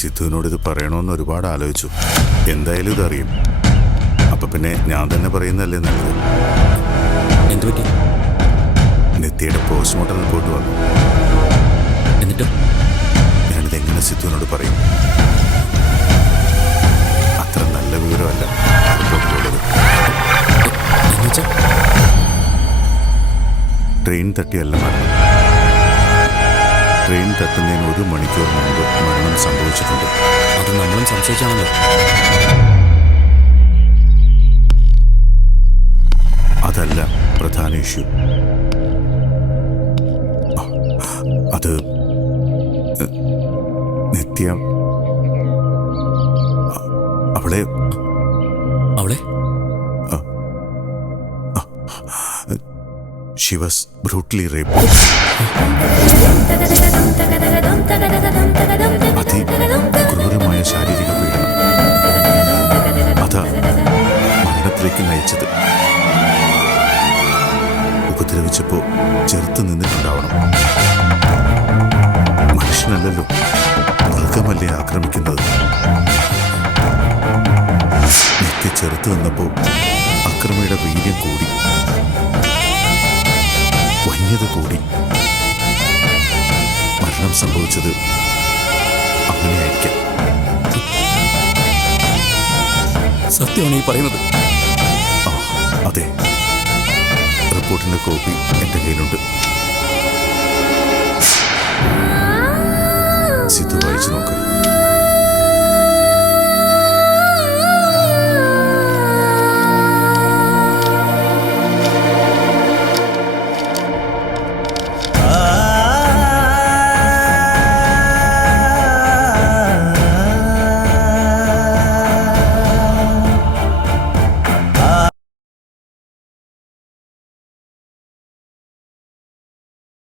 സിദ്ധുവിനോട് ഇത് പറയണമെന്ന് ഒരുപാട് ആലോചിച്ചു. എന്തായാലും ഇതറിയും. അപ്പൊ പിന്നെ ഞാൻ തന്നെ പറയുന്നല്ലേ നല്ലത്. എന്തുപറ്റി? നിത്യയുടെ പോസ്റ്റ്മോർട്ടം റിപ്പോർട്ട് വന്നു. എന്നിട്ടോ? ഞാനിതെങ്ങനെ സിദ്ധുവിനോട് പറയും? അത്ര നല്ല വിവരമല്ല റിപ്പോർട്ടിലുള്ളത്. ട്രെയിൻ തട്ടിയല്ല മരണം. ട്രെയിൻ തട്ടുന്നതിന് 1 മണിക്കൂർ മുമ്പ് മരണം സംഭവിച്ചിട്ടുണ്ട്. അത് നമ്മളും സംശയിച്ചാണല്ലോ. അതല്ല പ്രധാന ഇഷ്യൂ. അത് നിത്യ അവളെ she was brutally raped. അതിക്രൂരമായ ശാരീരിക പീഡനം. അതാ മരണത്തിലേക്ക് നയിച്ചത്. ഉപദ്രവിച്ചപ്പോ ചെറുത്ത് നിന്നിട്ടുണ്ടാവണം. മനുഷ്യനല്ലല്ലോ, മൃഗമല്ലേ ആക്രമിക്കുന്നത്. നിത്യ ചെറുത്ത് നിന്നപ്പോ അക്രമിയുടെ വീര്യം കൂടി, വന്യത കൂടി. മരണം സംഭവിച്ചത് അങ്ങനെയായിരിക്കാം. സത്യമാണ് ഈ പറയുന്നത്? അതെ, റിപ്പോർട്ടിന്റെ കോപ്പി എന്റെ കയ്യിലുണ്ട്.